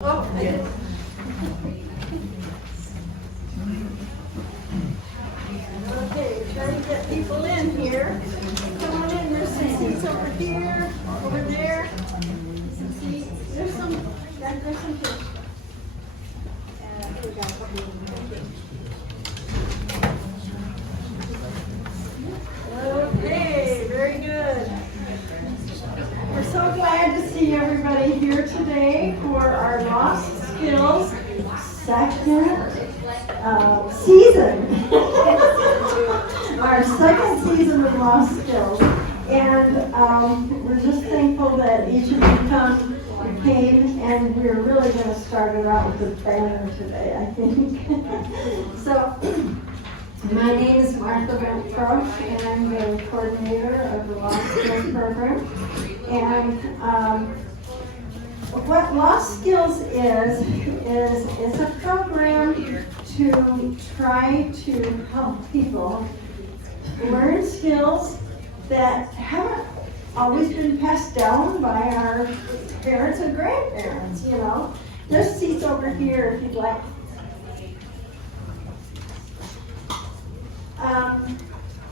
Oh, I did. Okay, trying to get people in here. Come on in, there's some seats over here, over there. Some seats. There's some too. Here we go. Okay, very good. We're so glad to see everybody here today for our Lost Skills second season. Our second season of Lost Skills. And we're just thankful that each of you came, and we're really going to start it out with a banger today, I think. So, my name is Martha Ventrosh, and I'm the coordinator of the Lost Skills program. And what Lost Skills is a program to try to help people learn skills that haven't always been passed down by our parents and grandparents, you know. There's seats over here if you'd like.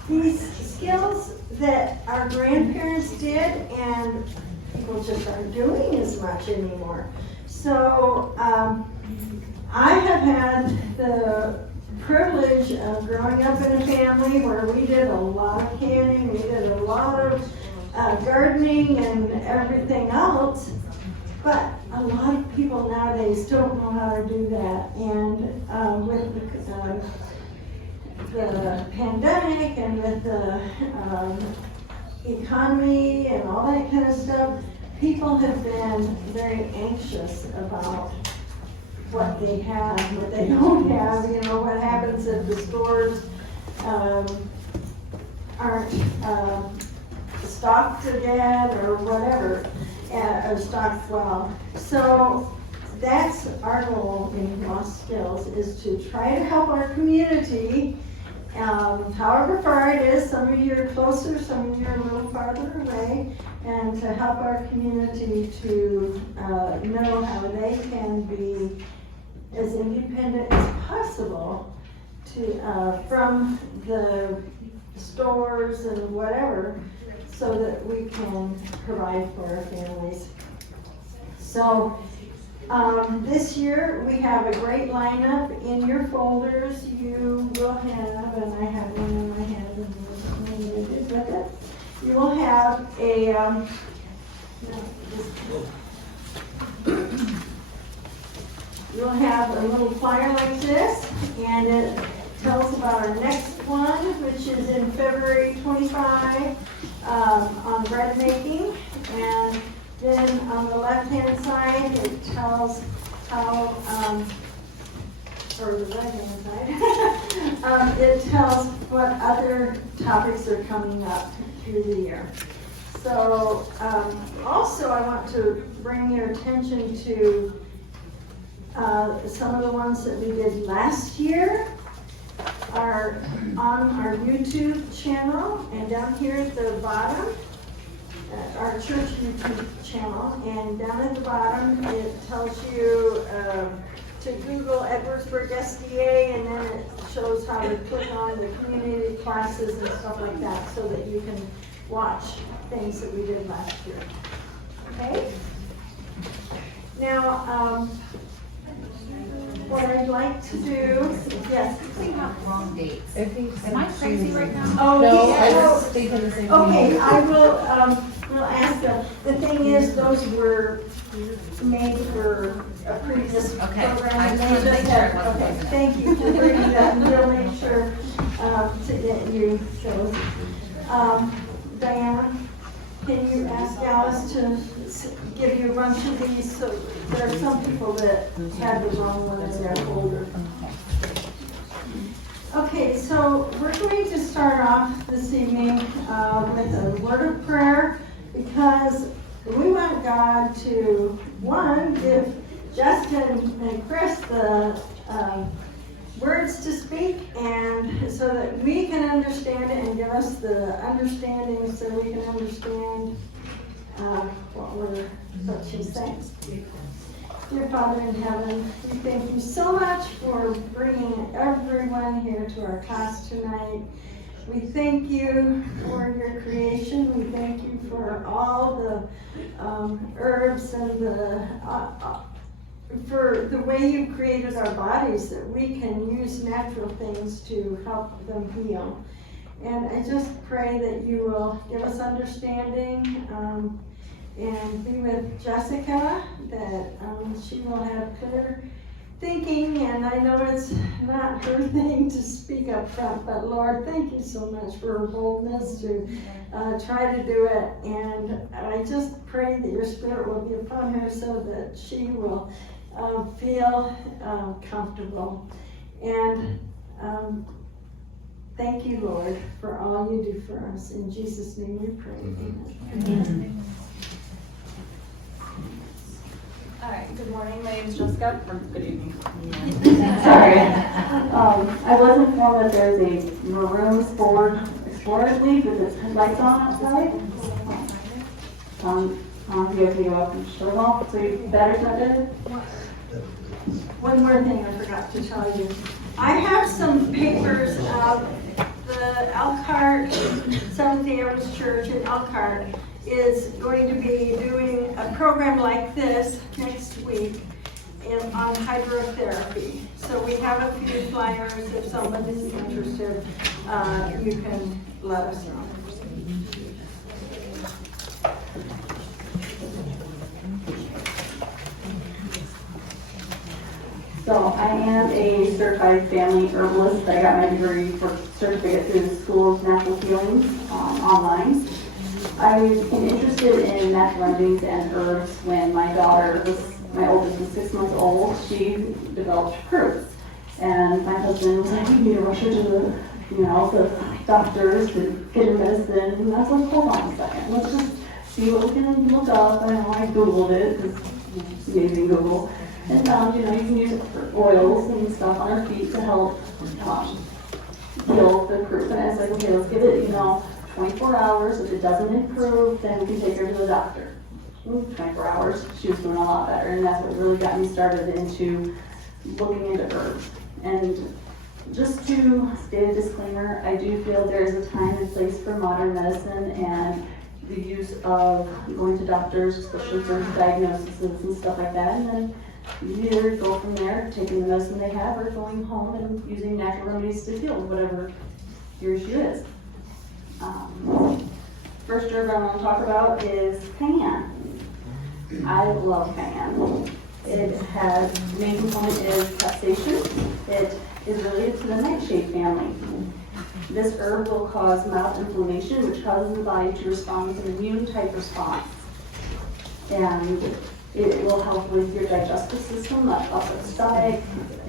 These skills that our grandparents did and people just aren't doing as much anymore. So I have had the privilege of growing up in a family where we did a lot of canning, we did a lot of gardening and everything else, but a lot of people nowadays don't know how to do that. And with the pandemic and with the economy and all that kind of stuff, people have been very anxious about what they have, what they don't have, you know, what happens if the stores aren't stocked again or whatever, or stocked well. So that's our goal in Lost Skills, is to try to help our community, however far it is. Some of you are closer, some of you are a little farther away, and to help our community to know how they can be as independent as possible from the stores and whatever, so that we can provide for our families. So this year we have a great lineup in your folders. You will have, and I have one in my hand and there's with it. You will have a you'll have a little flyer like this, and it tells about our next one, which is in February 25 on bread making. And then on the left-hand side, it tells how, or the right-hand side, it tells what other topics are coming up through the year. So also I want to bring your attention to some of the ones that we did last year are on our YouTube channel, and down here at the bottom, our church YouTube channel, and down at the bottom it tells you to Google Edwardsburg SDA, and then it shows how to click on the community classes and stuff like that, so that you can watch things that we did last year. Okay? Now, what I'd like to do, yes. We have wrong dates. Am I crazy right now? Oh, No, yeah. I was thinking the same thing. Okay, I will ask them. The thing is, those were made for a previous Okay, program. I and just they wanted to make sure it wasn't Okay, those. thank you for bringing that, and we'll make sure to get you those. Diana, can you ask Alice to give you a bunch of these? So there are some people that had the wrong one in their folder. Okay, so we're going to start off this evening with a word of prayer, because we want God to, one, give Justin and Chris the words to speak, and so that we can understand it, and give us the understanding so we can understand what she's saying. Dear Father in heaven, we thank you so much for bringing everyone here to our class tonight. We thank you for your creation. We thank you for all the herbs and for the way you created our bodies, that we can use natural things to help them heal. And I just pray that you will give us understanding and be with Jessica, that she will have clear thinking. And I know it's not her thing to speak up front, but Lord, thank you so much for her boldness to try to do it. And I just pray that your spirit will be upon her so that she will feel comfortable. And thank you, Lord, for all you do for us. In Jesus' name we pray. Amen. All right, good morning, my name is Jessica, or good evening. Sorry. I was informed that there's a maroon Ford Explorer League with its headlights on outside. You have to go up and show them off, so your battery's not dead. One more thing I forgot to tell you. I have some papers of the Elkhart, Seventh-day Adventist Church in Elkhart is going to be doing a program like this next week on hydrotherapy. So we have a few flyers. If somebody's interested, you can let us know. So I am a certified family herbalist. I got my degree for certificate through the School of Natural Healing online. I became interested in natural remedies and herbs when my oldest was 6 months old. She developed croup. And my husband was like, we need to rush her to the doctors to get her medicine. And I was like, hold on a second, let's just see what we can look up. I Googled it, because it's amazing Google. And found, you can use it for oils and stuff on our feet to help heal the croup. And I was like, okay, let's give it, 24 hours. If it doesn't improve, then we can take her to the doctor. 24 hours, she was doing a lot better. And that's what really got me started into looking into herbs. And just to state a disclaimer, I do feel there is a time and place for modern medicine and the use of going to doctors, especially for diagnoses and stuff like that. And then you either go from there, taking the medicine they have, or going home and using natural remedies to heal whatever your issue is. First herb I want to talk about is cayenne. I love cayenne. It has, the main component is capsaicin. It is related to the nightshade family. This herb will cause mild inflammation, which causes the body to respond with an immune type response. And it will help with your digestive system, like upset stomach,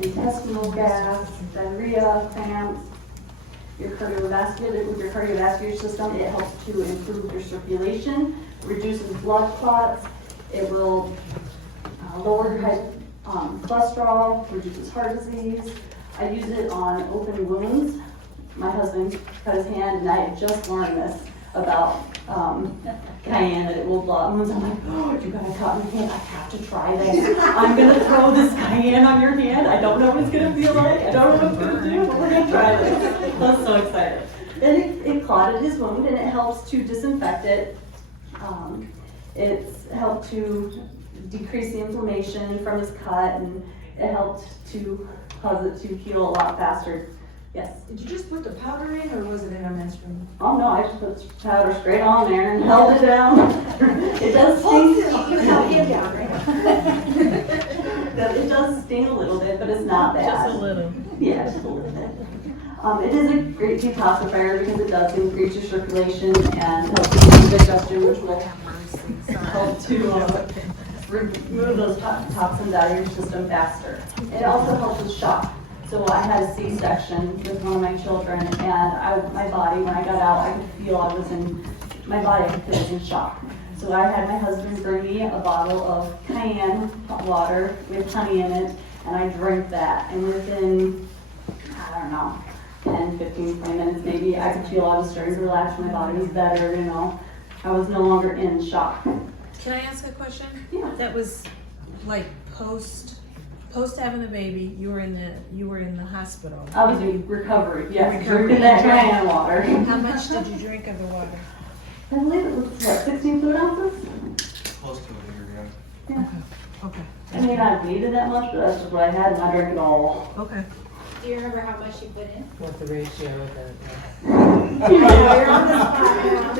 intestinal gas, diarrhea, cramps. Your cardiovascular system, it helps to improve your circulation, reduces blood clots. It will lower your cholesterol, reduces heart disease. I use it on open wounds. My husband cut his hand, and I had just learned this about cayenne, that it will block wounds. I'm like, oh, you got a cut in my hand. I have to try this. I'm gonna throw this cayenne on your hand. I don't know what it's gonna feel like. I don't know what it's gonna do, but we're gonna try this. I was so excited. Then it clotted his wound, and it helps to disinfect it. It's helped to decrease the inflammation from his cut, and it helped to cause it to heal a lot faster. Yes. Did you just put the powder in, or was it in a menstruum? Oh no, I just put powder straight on there and held it down. It does sting. You held him down, right? It does sting a little bit, but it's not bad. Just a little. Yeah, just a little bit. It is a great detoxifier because it does increase your circulation and helps with your digestion, which will help to remove those toxins out of your system faster. It also helps with shock. So I had a C-section with one of my children, and my body, when I got out, I could feel my body I could feel it in shock. So I had my husband bring me a bottle of cayenne hot water with honey in it, and I drank that. And within, I don't know, 10, 15, 20 minutes maybe, I could feel I was starting to relax, my body was better, I was no longer in shock. Can I ask a question? Yeah. That was like post having the baby, you were in the hospital. I was in recovery, yes, Recovery. drinking that cayenne water. How much did you drink of the water? I believe it was, what, 16 fluid ounces? Close to it, yeah. Okay. I may not have needed that much, but that's just what I had, and I drank it all. Okay. Do you remember how much you put in? What the ratio of the,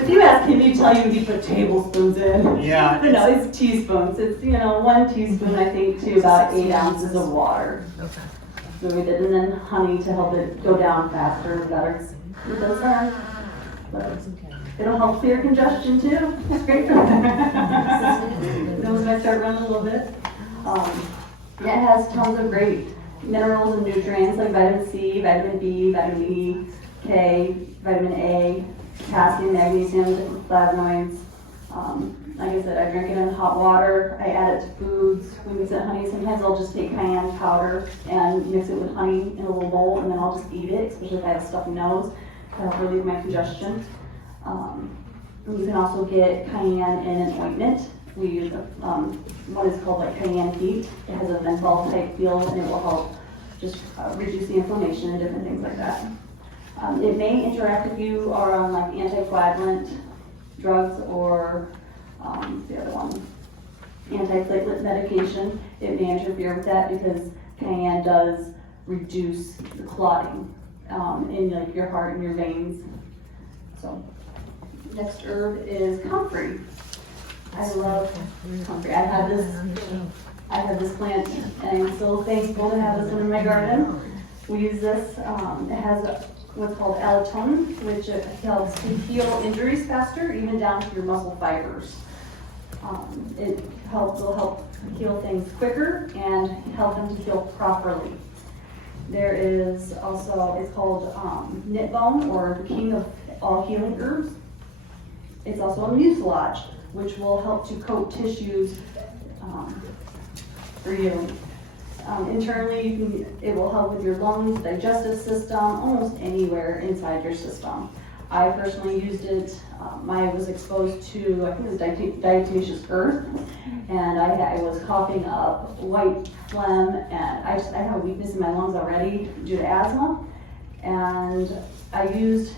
If you ask him, he'd tell you he put tablespoons in. Yeah. But no, it's teaspoons. It's, 1 teaspoon, I think, to about 8 ounces of water. Okay. So we did, and then honey to help it go down faster and better. It does that. But it'll help clear congestion too. It's great for that. Those might start running a little bit. It has tons of great minerals and nutrients like vitamin C, vitamin B, vitamin E, K, vitamin A, potassium, magnesium, different flavonoids. Like I said, I drink it in hot water. I add it to foods. We mix it with honey. Sometimes I'll just take cayenne powder and mix it with honey in a little bowl, and then I'll just eat it, especially if I have a stuffy nose, to help relieve my congestion. You can also get cayenne in an ointment. We use what is called like cayenne heat. It has a menthol type feel, and it will help just reduce the inflammation and different things like that. It may interact if you are on like anticoagulant drugs or the other one, antiplatelet medication. It may interfere with that because cayenne does reduce the clotting in like your heart and your veins. So next herb is comfrey. I love comfrey. I have this plant, and I'm so thankful to have this in my garden. We use this. It has what's called allotonin, which helps to heal injuries faster, even down to your muscle fibers. Will help heal things quicker and help them to heal properly. There is also, it's called knitbone, or the king of all healing herbs. It's also a mucilage, which will help to coat tissues for healing. Internally, it will help with your lungs, digestive system, almost anywhere inside your system. I personally used it. I was exposed to, I think it was diatomaceous earth, and I was coughing up white phlegm, and I have a weakness in my lungs already due to asthma. And I used,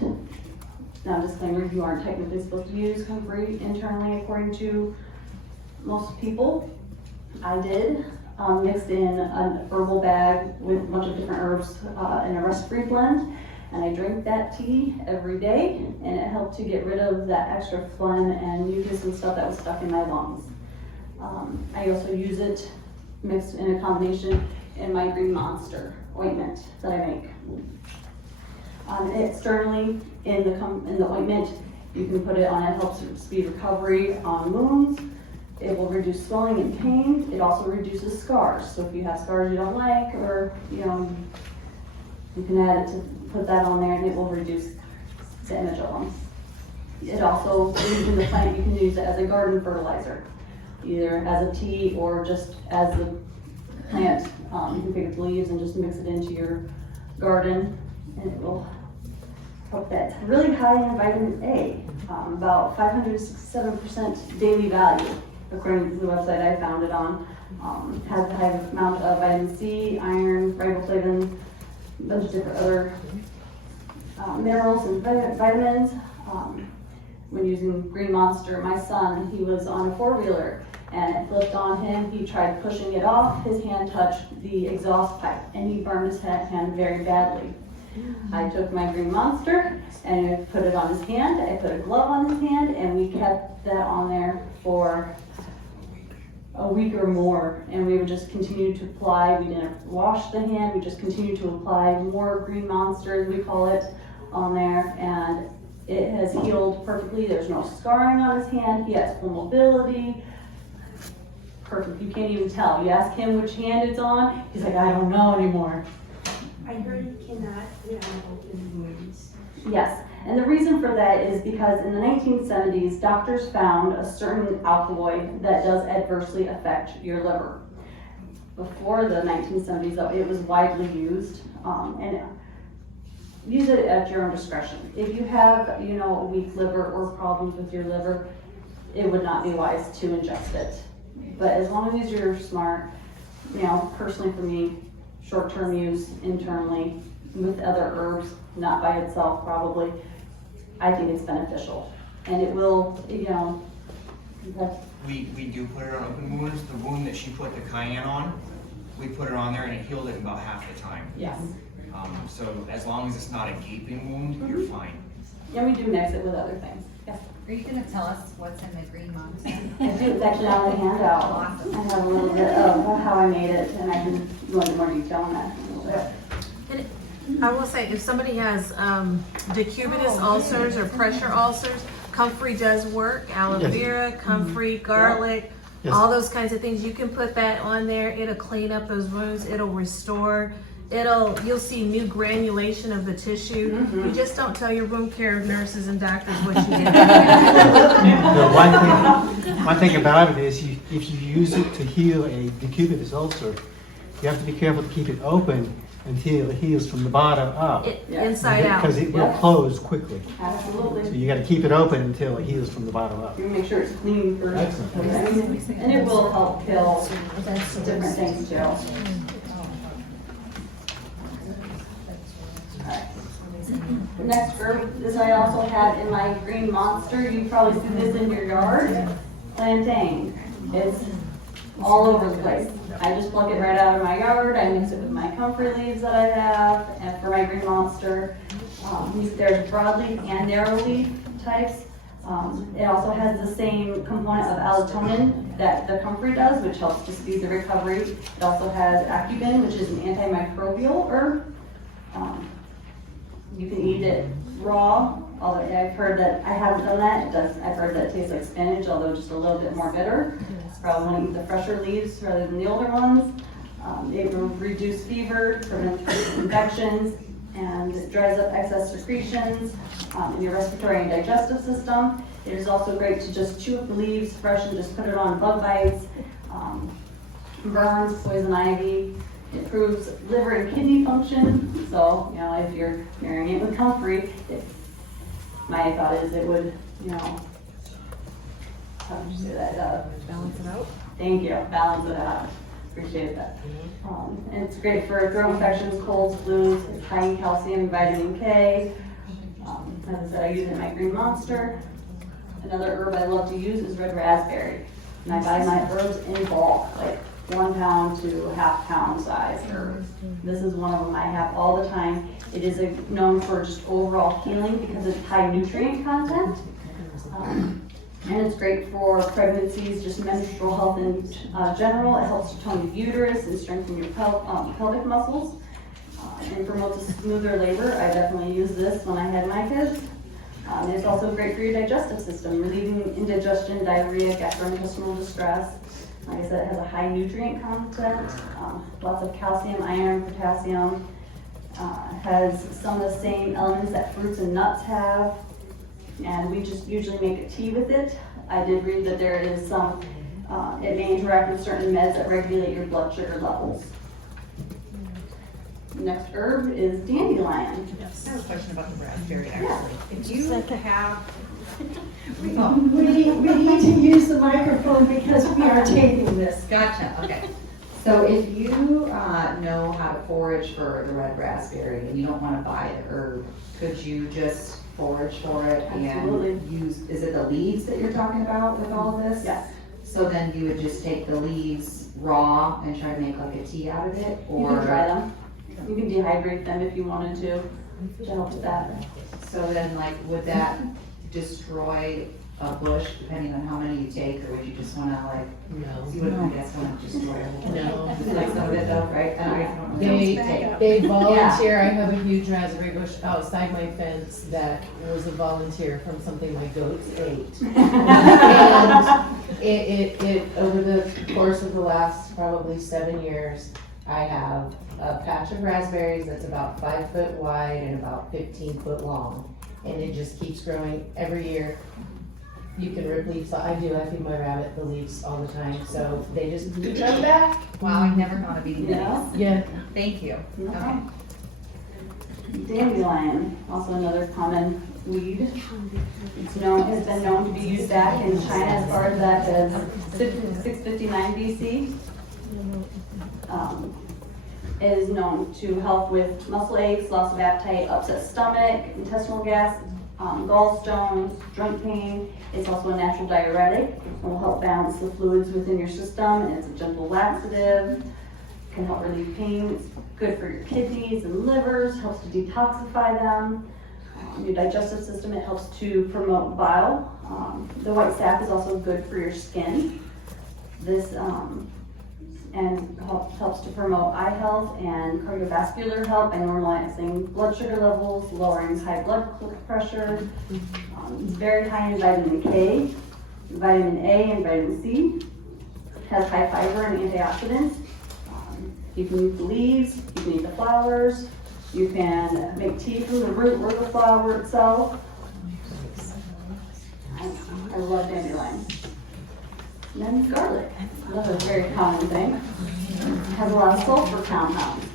now disclaimer, you aren't technically supposed to use comfrey internally according to most people. I did. Mixed in an herbal bag with a bunch of different herbs in a recipe blend, and I drink that tea every day, and it helped to get rid of that extra phlegm and mucus and stuff that was stuck in my lungs. I also use it mixed in a combination in my Green Monster ointment that I make. Externally in the ointment, you can put it on. It helps speed recovery on wounds. It will reduce swelling and pain. It also reduces scars. So if you have scars you don't like, or you can add it to put that on there, and it will reduce the image of them. It also, using the plant, you can use it as a garden fertilizer, either as a tea or just as the plant. You can pick up the leaves and just mix it into your garden, and it will help that. It's really high in vitamin A, about 567% daily value. According to the website I found it on, has a high amount of vitamin C, iron, riboflavin, a bunch of different other minerals and vitamins. When using Green Monster, my son, he was on a four-wheeler and it flipped on him. He tried pushing it off. His hand touched the exhaust pipe and he burned his hand very badly. I took my Green Monster and I put it on his hand. I put a glove on his hand, and we kept that on there for a week or more, and we would just continue to apply. We didn't wash the hand, we just continued to apply more Green Monster, as we call it, on there, and it has healed perfectly. There's no scarring on his hand. He has full mobility. Perfect. You can't even tell. You ask him which hand it's on, he's like, I don't know anymore. I heard you cannot get on open wounds. Yes, and the reason for that is because in the 1970s, doctors found a certain alkaloid that does adversely affect your liver. Before the 1970s, though, it was widely used, and use it at your own discretion. If you have, a weak liver or problems with your liver, it would not be wise to ingest it. But as long as you're smart, you know, personally for me, short-term use internally with other herbs, not by itself probably, I think it's beneficial. And it will, you know, We do put it on open wounds. The wound that she put the cayenne on, we put it on there and it healed it in about half the time. yes. So as long as it's not a gaping wound, you're fine. And we do mix it with other things. Yes. Are you gonna tell us what's in the green monster? I do, it's actually on the handout. Awesome. I have a little bit of how I made it, and I can go into more detail on that in a little bit. And I will say, if somebody has decubitus ulcers or pressure ulcers, comfrey does work. Aloe vera, comfrey, garlic, Yes. all those kinds of things. You can put that on there. It'll clean up those wounds. It'll restore. You'll see new granulation of the tissue. You just don't tell your wound care nurses and doctors what you did. The one thing about it is if you use it to heal a decubitus ulcer, you have to be careful to keep it open until it heals from the bottom up. Inside out. Because it will close quickly. So Absolutely. you gotta keep it open until it heals from the bottom up. You make sure it's clean first. Excellent. And it will help kill different things too. Next herb, this I also have in my green monster. You probably see this in your yard. Plantain. It's all over the place. I just pluck it right out of my yard. I mix it with my comfrey leaves that I have, and for my green monster. There's broadleaf and narrowleaf types. It also has the same component of allotonin that the comfrey does, which helps to speed the recovery. It also has acubin, which is an antimicrobial herb. You can eat it raw, although I've heard that, I haven't done that, I've heard that it tastes like spinach, although just a little bit more bitter. Probably want to eat the fresher leaves rather than the older ones. It will reduce fever, prevent infections, and it dries up excess secretions in your respiratory and digestive system. It is also great to just chew up the leaves fresh and just put it on bug bites, burns, poison ivy. It improves liver and kidney function. So, you know, if you're marrying it with comfrey, my thought is it would, you know, how would you say that? Balance it out. Thank you, balance it out. Appreciate that. And it's great for throat infections, colds, flus. It's high in calcium and vitamin K. As I said, I use it in my green monster. Another herb I love to use is red raspberry. And I buy my herbs in bulk, like 1 pound to ½ pound size herbs. This is one of them I have all the time. It is known for just overall healing because it's high nutrient content. And it's great for pregnancies, just menstrual health in general. It helps to tone the uterus and strengthen your pelvic muscles. And promotes a smoother labor. I definitely use this when I had my kids. It's also great for your digestive system, relieving indigestion, diarrhea, gastrointestinal distress. Like I said, it has a high nutrient content, lots of calcium, iron, potassium. Has some of the same elements that fruits and nuts have. And we just usually make a tea with it. I did read that there is some, it may interact with certain meds that regulate your blood sugar levels. Next herb is dandelion. I have a question about the raspberry, Yeah. actually. If you have, We need to use the microphone because we are taping this. Gotcha, okay. So if you know how to forage for the red raspberry and you don't want to buy the herb, could you just forage for it Absolutely. and use, is it the leaves that you're talking about with all of this? Yes. So then you would just take the leaves raw and try to make like a tea out of it? You Or can try them. You can dehydrate them if you wanted to help with that. So then like, would that destroy a bush depending on how many you take, or would you just want to like, you wouldn't, I guess, want to destroy a whole bush? No. Like some of it though, right? I don't know. They volunteer, I have a huge raspberry bush outside my fence that was a volunteer from something my goats ate. And it, over the course of the last probably 7 years, I have a patch of raspberries that's about 5 foot wide and about 15 foot long. And it just keeps growing every year. You can rip leaves, I feed my rabbit the leaves all the time, so they just keep coming back. wow, I never thought of eating Yeah. these. Yeah. Thank you. Okay. Dandelion, also another common weed. It's has been known to be used back in China as far as back as 659 BC. It is known to help with muscle aches, loss of appetite, upset stomach, intestinal gas, gallstones, joint pain. It's also a natural diuretic. It will help balance the fluids within your system, and it's a gentle laxative. Can help relieve pain. It's good for your kidneys and livers, helps to detoxify them. Your digestive system, it helps to promote bile. The white sap is also good for your skin. This and helps to promote eye health and cardiovascular health by normalizing blood sugar levels, lowering high blood pressure. It's very high in vitamin K, vitamin A, and vitamin C. Has high fiber and antioxidants. You can eat the leaves, you can eat the flowers, you can make tea from the root or the flower itself. I love dandelion. And then garlic, another very common thing. It has a lot of sulfur compounds.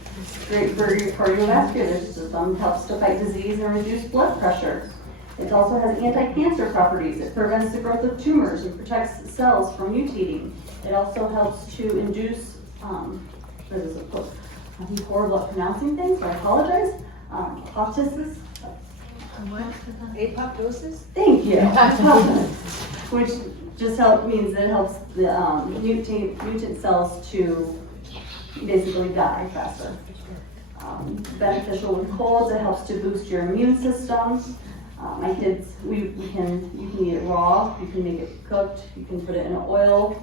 Great for your cardiovascular system, helps to fight disease and reduce blood pressure. It also has anti-cancer properties. It prevents the growth of tumors and protects cells from mutating. It also helps to induce, I'm horrible at pronouncing things, so I apologize. Apoptosis. Apoptosis? Thank you. Which just means that it helps the mutant cells to basically die faster. Beneficial with colds, it helps to boost your immune system. My kids, you can eat it raw, you can make it cooked, you can put it in oil,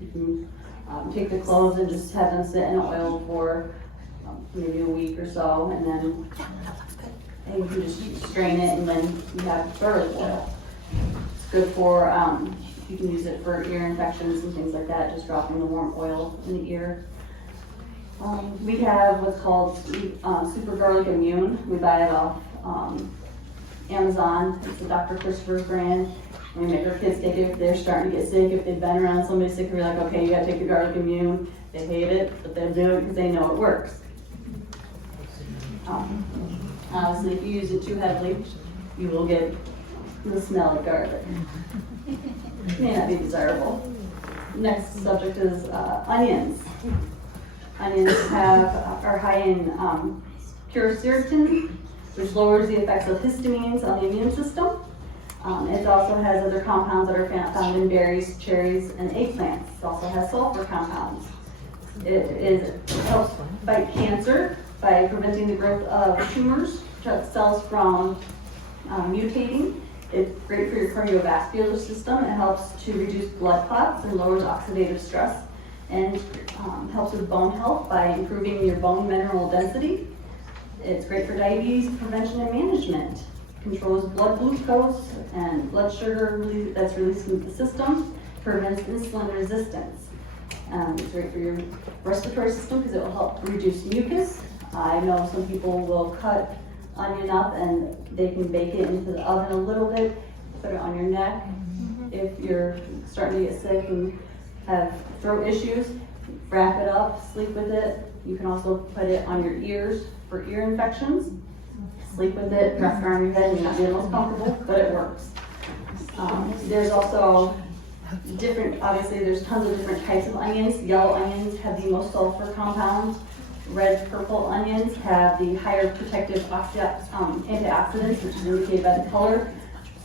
you can take the cloves and just have them sit in oil for maybe a week or so, and then you can just strain it, and then you have garlic oil. It's good for, you can use it for ear infections and things like that, just dropping the warm oil in the ear. We have what's called Super Garlic Immune. We buy it off Amazon. It's a Dr. Christopher's brand. We make our kids take it if they're starting to get sick. If they've been around somebody sick, we're like, okay, you gotta take the garlic immune. They hate it, but they'll do it because they know it works. Obviously, if you use it too heavily, you will get the smell of garlic. It may not be desirable. Next subject is onions. Onions are high in quercetin, which lowers the effects of histamines on the immune system. It also has other compounds that are found in berries, cherries, and eggplants. It also has sulfur compounds. It helps fight cancer by preventing the growth of tumors, protects cells from mutating. It's great for your cardiovascular system. It helps to reduce blood clots and lowers oxidative stress, and helps with bone health by improving your bone mineral density. It's great for diabetes prevention and management. Controls blood glucose and blood sugar that's released into the system, prevents insulin resistance. It's great for your respiratory system because it will help reduce mucus. I know some people will cut onion up and they can bake it into the oven a little bit, put it on your neck. If you're starting to get sick and have throat issues, wrap it up, sleep with it. You can also put it on your ears for ear infections. Sleep with it, wrap it around your head, may not be the most comfortable, but it works. There's also obviously there's tons of different types of onions. Yellow onions have the most sulfur compounds. Red, purple onions have the higher protective antioxidants, which is indicated by the color.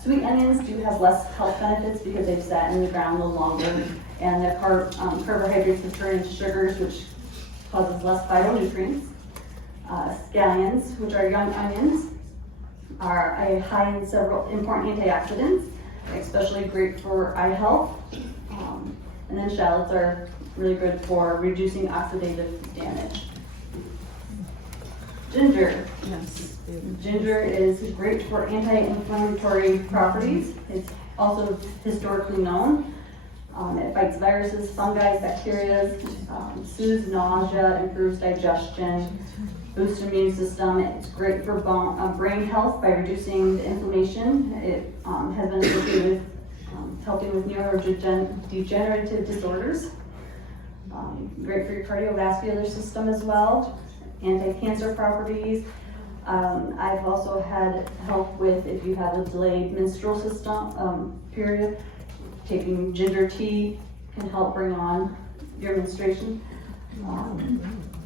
Sweet onions do have less health benefits because they've sat in the ground a little longer, and their carbohydrates have turned into sugars, which causes less phytonutrients. Scallions, which are young onions, are high in several important antioxidants, especially great for eye health. And then shallots are really good for reducing oxidative damage. Ginger. Yes. Ginger is great for anti-inflammatory properties. It's also historically known. It fights viruses, fungi, bacteria, soothes nausea, improves digestion, boosts immune system. It's great for brain health by reducing the inflammation. It has been associated with helping with neurodegenerative disorders. Great for your cardiovascular system as well. anti-cancer properties. I've also had help with if you have a delayed menstrual system, period. Taking ginger tea can help bring on your menstruation.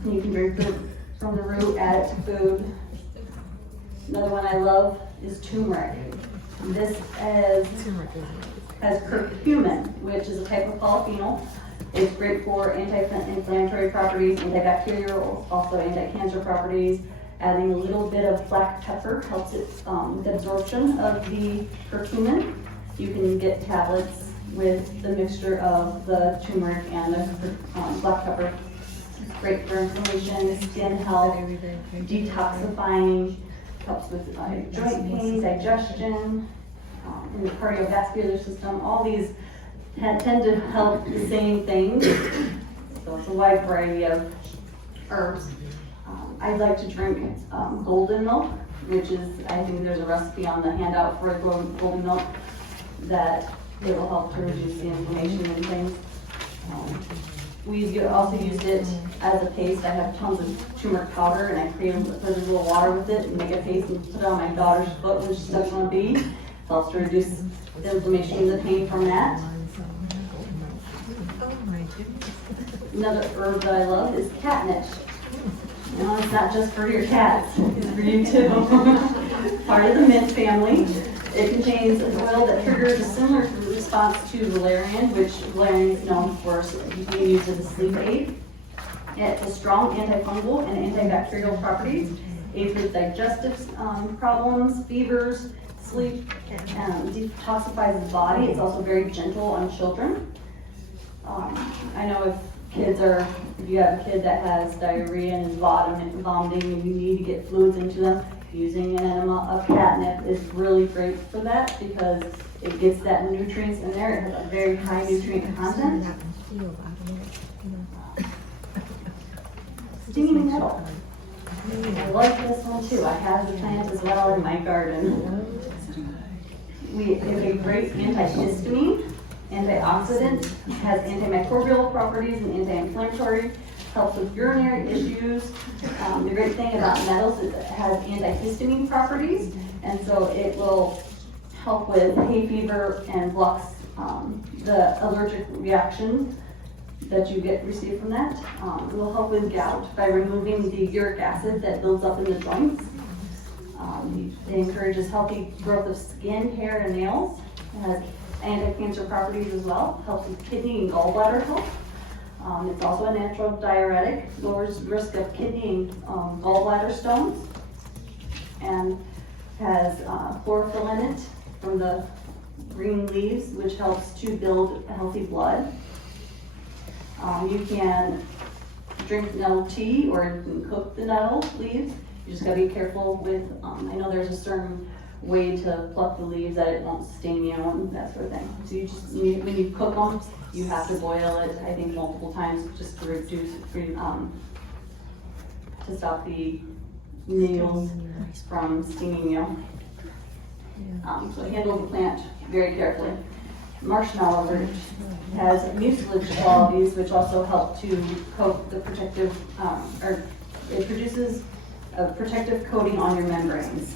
You can drink it from the root, add it to food. Another one I love is turmeric. This has curcumin, which is a type of polyphenol. It's great for anti-inflammatory properties, antibacterial, also anti-cancer properties. Adding a little bit of black pepper helps it with absorption of the curcumin. You can get tablets with the mixture of the turmeric and the black pepper. Great for inflammation, skin health, detoxifying, helps with joint pain, digestion, in the cardiovascular system. All these tend to help the same things. So it's a wide variety of herbs. I like to drink golden milk, which is, I think there's a recipe on the handout for golden milk that it will help to reduce the inflammation and things. We also used it as a paste. I have tons of turmeric powder and I put a little water with it and make a paste and put it on my daughter's foot when she steps on a bee. It helps to reduce the inflammation and the pain from that. Another herb that I love is catnip. You know, it's not just for your cats, it's for you too. Part of the mint family. It contains an oil that triggers a similar response to valerian, which valerian is known for being used as a sleep aid. It has strong antifungal and antibacterial properties, aids with digestive problems, fevers, sleep, detoxifies the body. It's also very gentle on children. I know if you have a kid that has diarrhea and is vomiting and you need to get fluids into them, using an enema of catnip is really great for that because it gets that nutrients in there. It has a very high nutrient content. Stinging nettle. I like this one too. I have the plant as well in my garden. It's a great antihistamine, antioxidant, has antimicrobial properties and anti-inflammatory, helps with urinary issues. The great thing about nettles is it has antihistamine properties, and so it will help with hay fever and blocks the allergic reaction that you receive from that. It will help with gout by removing the uric acid that builds up in the joints. It encourages healthy growth of skin, hair, and nails. It has anti-cancer properties as well, helps with kidney and gallbladder health. It's also a natural diuretic, lowers risk of kidney and gallbladder stones, and has chlorophyll in it from the green leaves, which helps to build healthy blood. You can drink nettle tea or you can cook the nettle leaves. You just gotta be careful with, I know there's a certain way to pluck the leaves that it won't sting you and that sort of thing. So you just need, when you cook them, you have to boil it, I think multiple times, just to reduce, to stop the needles from stinging you. So handle the plant very carefully. Marshmallow root has mucilage qualities, which also help to coat the protective, or it produces a protective coating on your membranes.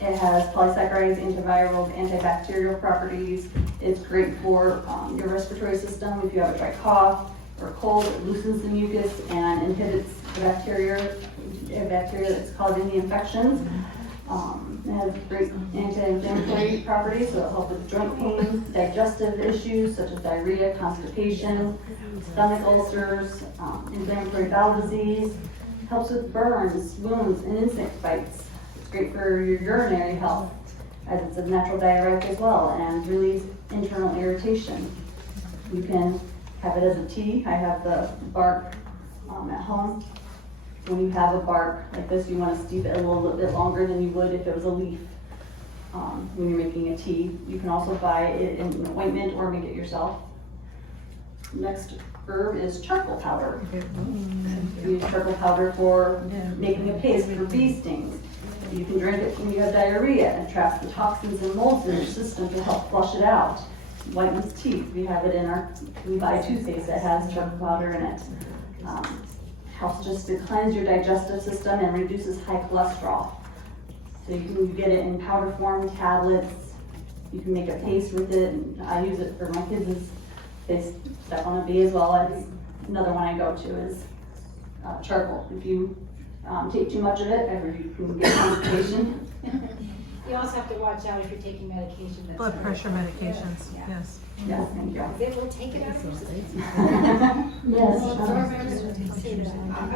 It has polysaccharides, antiviral, antibacterial properties. It's great for your respiratory system. If you have a dry cough or cold, it loosens the mucus and inhibits the bacteria that's causing the infections. It has great anti-inflammatory properties, so it'll help with joint pain, digestive issues such as diarrhea, constipation, stomach ulcers, inflammatory bowel disease. Helps with burns, wounds, and insect bites. It's great for your urinary health, as it's a natural diuretic as well, and relieves internal irritation. You can have it as a tea. I have the bark at home. When you have a bark like this, you want to steep it a little bit longer than you would if it was a leaf. When you're making a tea, you can also buy it in an ointment or make it yourself. Next herb is charcoal powder. You use charcoal powder for making a paste for bee stings. You can drink it when you have diarrhea and traps the toxins and molds in your system to help flush it out. Whitens teeth. We have it in we buy toothpaste that has charcoal powder in it. helps just to cleanse your digestive system and reduces high cholesterol. So you can get it in powder form, tablets, you can make a paste with it. I use it for my kids, they step on a bee as well. As another one I go to is charcoal. If you take too much of it, you can get constipation. You also have to watch out if you're taking medication that's. Blood pressure medications, Yeah. yes. Yes, thank you. It will take it out of your system. Yes. I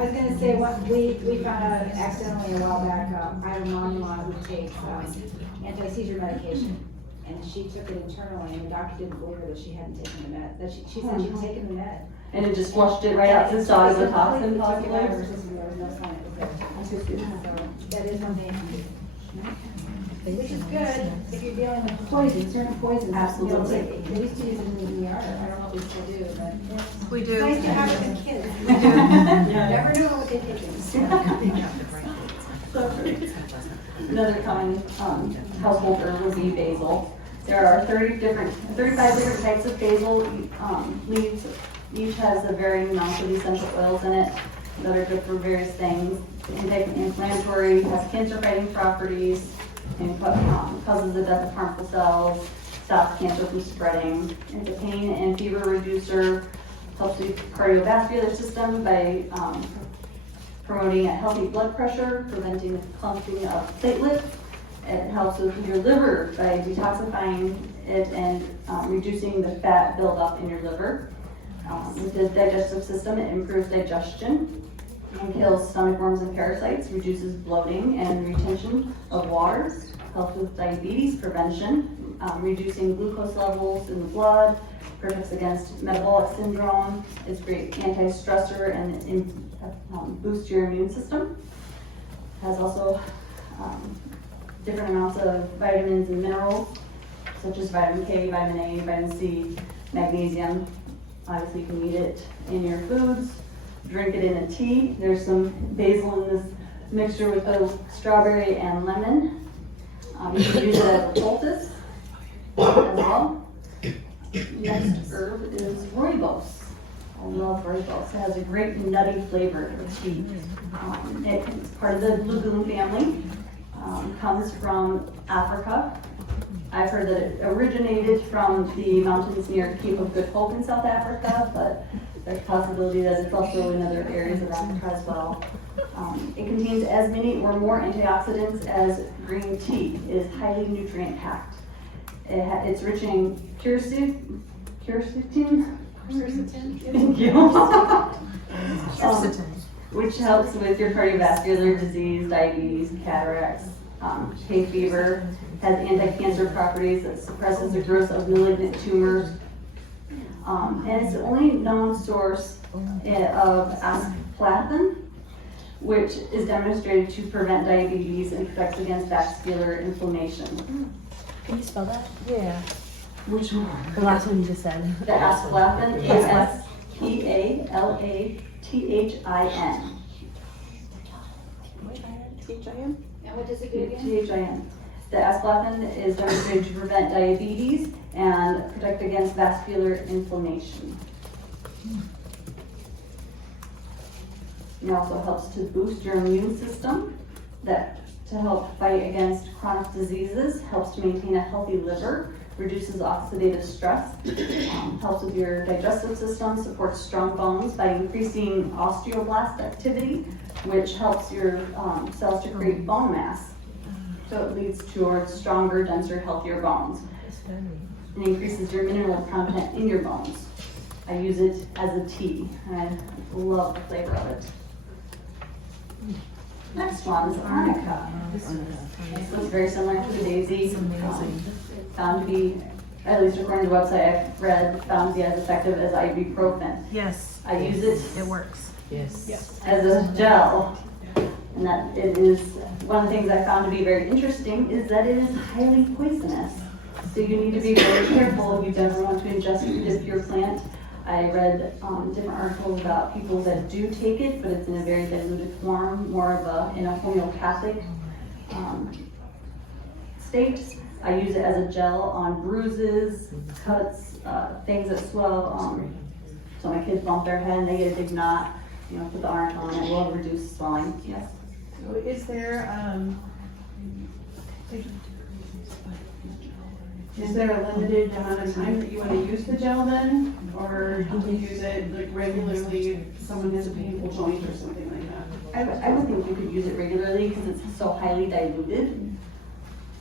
was gonna say, what, we found out accidentally a while back, I have a mom-in-law who takes anti-seizure medication. And she took it internally and the doctor didn't believe her that she hadn't taken the med, that she said she'd taken the med. And it just flushed it right out, just saw it as a toxin There possibly. was no sign it was there. So that is one thing. Which is good if you're dealing with poison, certain poisons. Absolutely. They used to use it in the ER, I don't know if they still do, but. We It's do. nice to have it as kids. We do. Never know what they take. Another common household herb would be basil. There are 35 different types of basil leaves. Each has a varying amount of essential oils in it that are good for various things. Anti-inflammatory, has cancer-fighting properties, and causes the death of harmful cells, stops cancer from spreading. It's a pain and fever reducer, helps the cardiovascular system by promoting a healthy blood pressure, preventing the clumping of platelets. It helps with your liver by detoxifying it and reducing the fat buildup in your liver. With the digestive system, it improves digestion and kills stomach worms and parasites, reduces bloating and retention of water, helps with diabetes prevention, reducing glucose levels in the blood, protects against metabolic syndrome, is great anti-stressor and boosts your immune system. Has also different amounts of vitamins and minerals, such as vitamin K, vitamin A, vitamin C, magnesium. Obviously, you can eat it in your foods, drink it in a tea. There's some basil in this mixture with the strawberry and lemon. You can use it as a poultice as well. Next herb is rooibos. I love rooibos. It has a great nutty flavor of tea. It's part of the legume family. Comes from Africa. I've heard that it originated from the mountains near Cape of Good Hope in South Africa, but there's a possibility that it's also in other areas of Africa as well. It contains as many or more antioxidants as green tea. It is highly nutrient packed. It's rich in quercetin. Thank you. Quercetin. Which helps with your cardiovascular disease, diabetes, cataracts, hay fever, has anti-cancer properties that suppresses the growth of malignant tumors. And it's the only known source of asclepion, which is demonstrated to prevent diabetes and protects against vascular inflammation. Can you spell that? Yeah. Which one? The last one you just said. The asclepion, A-S-P-A-L-A-T-H-I-N. And what does it do again? T-H-I-N. The asclepion is demonstrated to prevent diabetes and protect against vascular inflammation. It also helps to boost your immune system, to help fight against chronic diseases, helps to maintain a healthy liver, reduces oxidative stress, helps with your digestive system, supports strong bones by increasing osteoblast activity, which helps your cells to create bone mass. So it leads towards stronger, denser, healthier bones. And increases your mineral content in your bones. I use it as a tea, and I love the flavor of it. Next one is arnica. So it's very similar to the daisy. Found to be, at least according to the website I've read, found to be as effective as ibuprofen. Yes, I use it it works. Yes. as a gel. And that it is, one of the things I found to be very interesting is that it is highly poisonous. So you need to be very careful if you don't want to ingest this pure plant. I read different articles about people that do take it, but it's in a very diluted form, more of in a homeopathic state. I use it as a gel on bruises, cuts, things that swell. So my kids bump their head and they get a big knot. put the arnica on it, will reduce swelling, yes. So is there a limited amount of time that you want to use the gel then? Or do you use it like regularly if someone has a painful joint or something like that? I would think you could use it regularly because it's so highly diluted.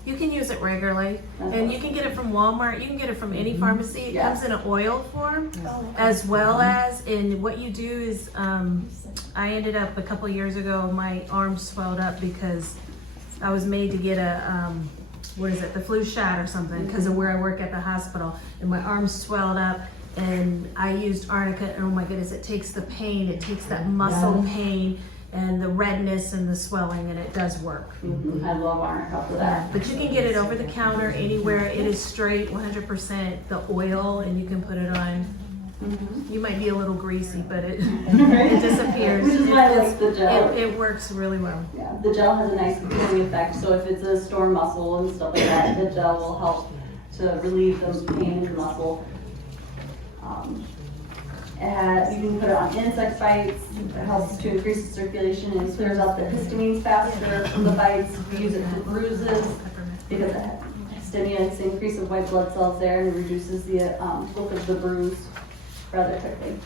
You can use it regularly, and you can get it from Walmart, you can get it from any pharmacy. It Yes. comes in an oil form, as well as, and what you do is, I ended up a couple years ago, my arm swelled up because I was made to get a, the flu shot or something, because of where I work at the hospital, and my arm swelled up, and I used arnica, and oh my goodness, it takes the pain, it takes that muscle pain, and the redness and the swelling, and it does work. I love arnica for that. But you can get it over the counter anywhere. It is straight 100% the oil, and you can put it on. You might be a little greasy, but it disappears. Which is why I like the gel. It works really well. Yeah, the gel has a nice cooling effect, so if it's a sore muscle and stuff like that, the gel will help to relieve the pain in the muscle. You can put it on insect bites. It helps to increase the circulation and clears out the histamines faster from the bites. We use it for bruises because it stimulates the increase of white blood cells there and reduces the look of the bruise rather quickly.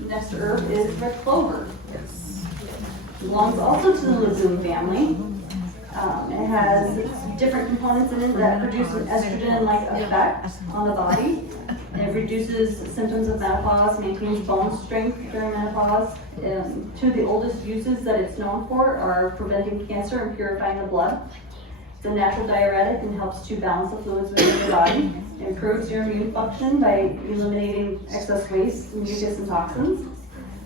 Next herb is red clover. Belongs also to the legume family. It has different components in it that produce an estrogen-like effect on the body. It reduces symptoms of menopause, maintains bone strength during menopause. Two of the oldest uses that it's known for are preventing cancer and purifying the blood. It's a natural diuretic and helps to balance the fluids within your body. It improves your immune function by eliminating excess waste, mucus, and toxins.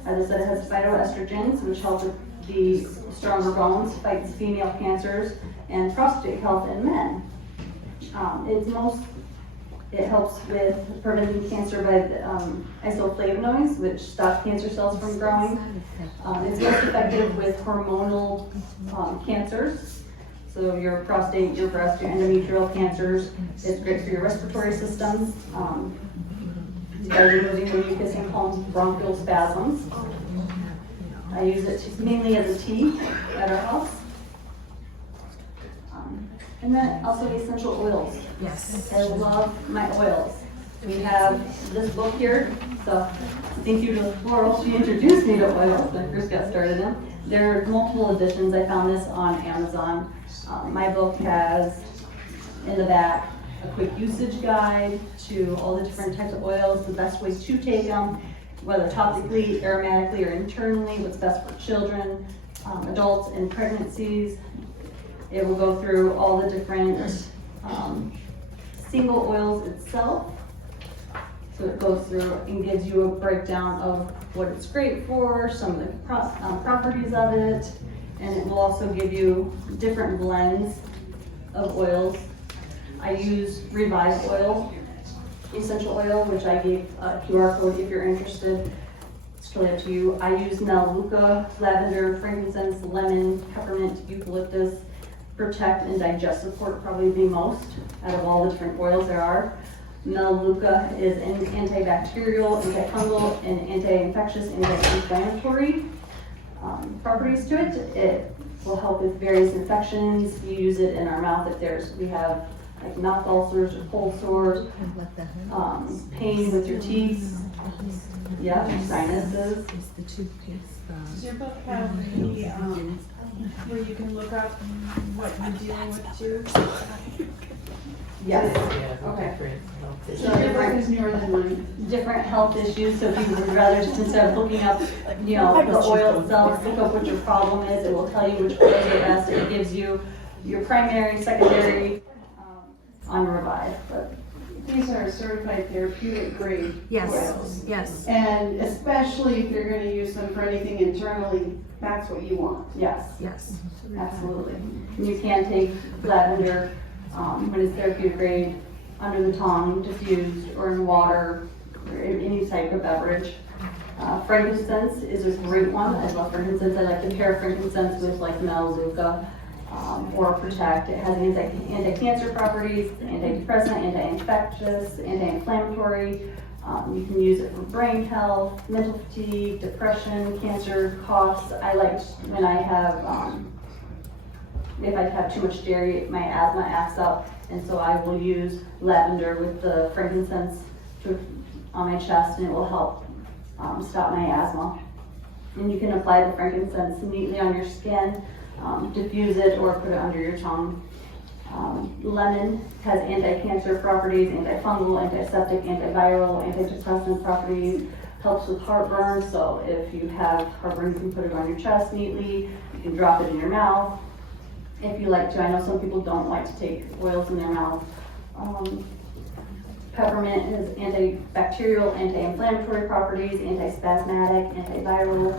As I said, it has phytoestrogens, which help with the stronger bones, fights female cancers, and prostate health in men. It helps with preventing cancer by isoflavonoids, which stop cancer cells from growing. It's most effective with hormonal cancers. So your prostate, your breast, your endometrial cancers. It's great for your respiratory system. By removing the mucus and calms bronchial spasms. I use it mainly as a tea at our house. And then also the essential oils. Yes. I love my oils. We have this book here, so thank you to Floral. She introduced me to oils when I first got started in. There are multiple editions. I found this on Amazon. My book has in the back a quick usage guide to all the different types of oils, the best ways to take them, whether topically, aromatically, or internally, what's best for children, adults, and pregnancies. It will go through all the different single oils itself. So it goes through and gives you a breakdown of what it's great for, some of the properties of it, and it will also give you different blends of oils. I use Revive oil, essential oil, which I gave a QR code if you're interested. It's totally up to you. I use Melaleuca, lavender, frankincense, lemon, peppermint, eucalyptus, protect and digest support probably the most out of all the different oils there are. Melaleuca is an antibacterial, antifungal, and anti-infectious, anti-inflammatory properties to it. It will help with various infections. You use it in our mouth if we have like mouth ulcers or cold sores, pain with your teeth, sinuses. Does your book have where you can look up what you're dealing with too? Yes. Okay. So Your book is newer than mine. different health issues, so if you would rather just instead of looking up, the oil itself, look up what your problem is. It will tell you which oils are best. It gives you your primary, secondary, on Revive. But These are certified therapeutic grade Yes. oils. Yes. And especially if you're going to use them for anything internally, that's what you want. yes, Yes. absolutely. And you can take lavender when it's therapeutic grade under the tongue, diffused, or in water, or in any type of beverage. Frankincense is a great one. I love frankincense. I like to pair frankincense with like Melaleuca or Protect. It has anti-cancer properties, antidepressant, anti-infectious, anti-inflammatory. You can use it for brain health, mental fatigue, depression, cancer, coughs. I like when I have, if I have too much dairy, my asthma acts up, and so I will use lavender with the frankincense on my chest, and it will help stop my asthma. And you can apply the frankincense neatly on your skin, diffuse it, or put it under your tongue. Lemon has anti-cancer properties, antifungal, antiseptic, antiviral, antidepressant properties, helps with heartburn. So if you have heartburn, you can put it on your chest neatly. You can drop it in your mouth if you like to. I know some people don't like to take oils in their mouth. Peppermint has antibacterial, anti-inflammatory properties, antispasmodic, antiviral,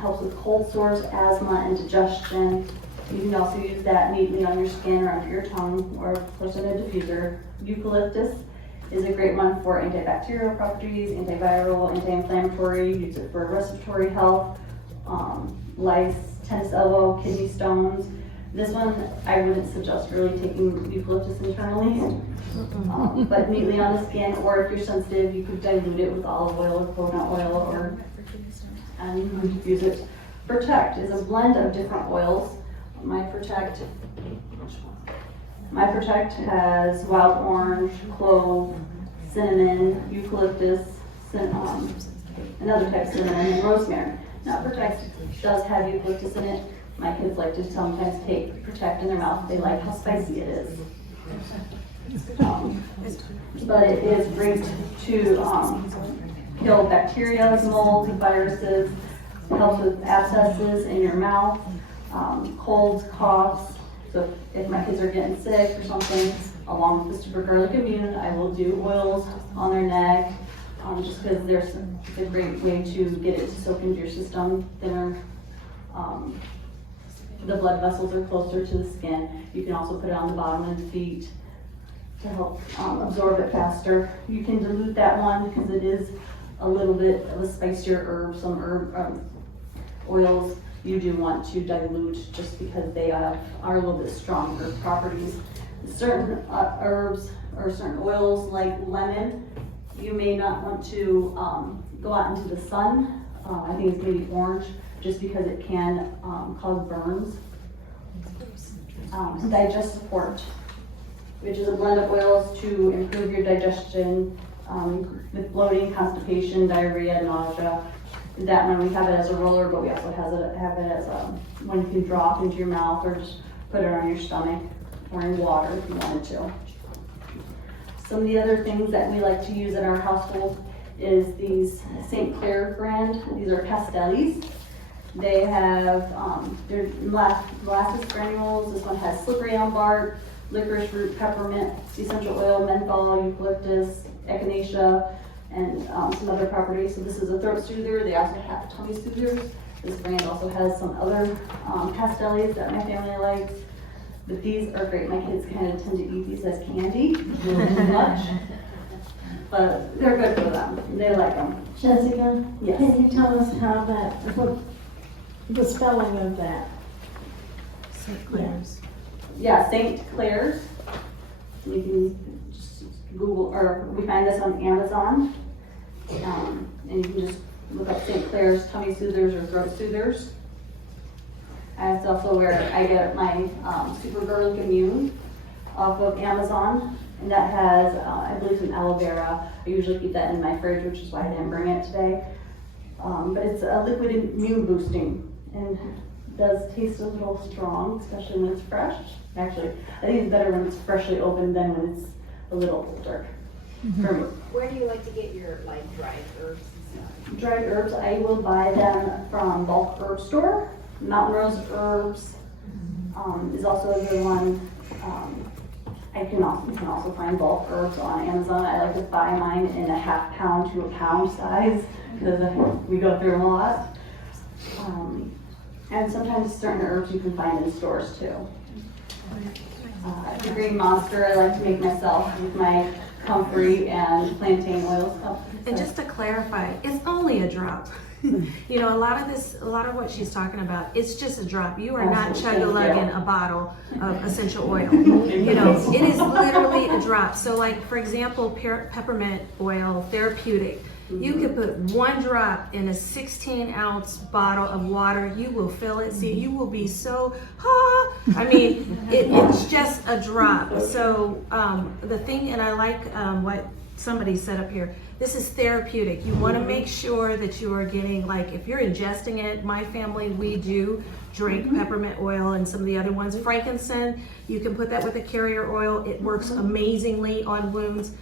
helps with cold sores, asthma, and digestion. You can also use that neatly on your skin or under your tongue, or of course in a diffuser. Eucalyptus is a great one for antibacterial properties, antiviral, anti-inflammatory. Use it for respiratory health, lice, tennis elbow, kidney stones. This one, I wouldn't suggest really taking eucalyptus internally, but neatly on the skin, or if you're sensitive, you could dilute it with olive oil or coconut oil, and you can diffuse it. Protect is a blend of different oils. My Protect has wild orange, clove, cinnamon, eucalyptus, another type of cinnamon, and rosemary. Now Protect does have eucalyptus in it. My kids like to sometimes take Protect in their mouth. They like how spicy it is. But it is great to kill bacteria, molds, viruses, helps with abscesses in your mouth, colds, coughs. So if my kids are getting sick or something, along with the super garlic immune, I will do oils on their neck, just because there's a great way to get it to soak into your system thinner. The blood vessels are closer to the skin. You can also put it on the bottom of the feet to help absorb it faster. You can dilute that one because it is a little bit of a spicier herb. Some oils you do want to dilute just because they are a little bit stronger properties. Certain herbs or certain oils like lemon, you may not want to go out into the sun. I think it's maybe orange, just because it can cause burns. Digest Support, which is a blend of oils to improve your digestion with bloating, constipation, diarrhea, nausea. That one, we have it as a roller, but we also have it as one you can drop into your mouth or just put it on your stomach or in water if you wanted to. Some of the other things that we like to use in our household is these St. Clair brand. These are Castellis. They have their molasses granules. This one has slippery elm bark, licorice root, peppermint, essential oil, menthol, eucalyptus, echinacea, and some other properties. So this is a throat soother. They also have tummy soothers. This brand also has some other Castellis that my family likes. But these are great. My kids kind of tend to eat these as candy, too much. But they're good for them. They like them. Jessica, Yes. can you tell us how what the spelling of that? St. Clair's. Yeah, St. Clair's. You can just Google, or we find this on Amazon. And you can just look up St. Clair's tummy soothers or throat soothers. That's also where I get my super garlic immune off of Amazon. And that has, I believe, some aloe vera. I usually keep that in my fridge, which is why I didn't bring it today. But it's a liquid immune boosting and does taste a little strong, especially when it's fresh. Actually, I think it's better when it's freshly opened than when it's a little older. For me. Where do you like to get your dried herbs and stuff? Dried herbs, I will buy them from Bulk Herb Store. Mountain Rose Herbs is also a good one. You can also find bulk herbs on Amazon. I like to buy mine in a ½ pound to a pound size because we go through them a lot. And sometimes certain herbs you can find in stores too. The Green Monster I like to make myself with my comfrey and plantain oil stuff. And just to clarify, it's only a drop. You know, a lot of what she's talking about, it's just a drop. You are not chug-a-lugging a bottle of essential oil. You know, it is literally a drop. So like, for example, peppermint oil, therapeutic. You could put one drop in a 16-ounce bottle of water. You will feel it. See, you will be so, I mean, it's just a drop. So the thing, and I like what somebody said up here, this is therapeutic. You want to make sure that you are getting, like, if you're ingesting it, my family, we do drink peppermint oil and some of the other ones. Frankincense, you can put that with a carrier oil. It works amazingly on wounds.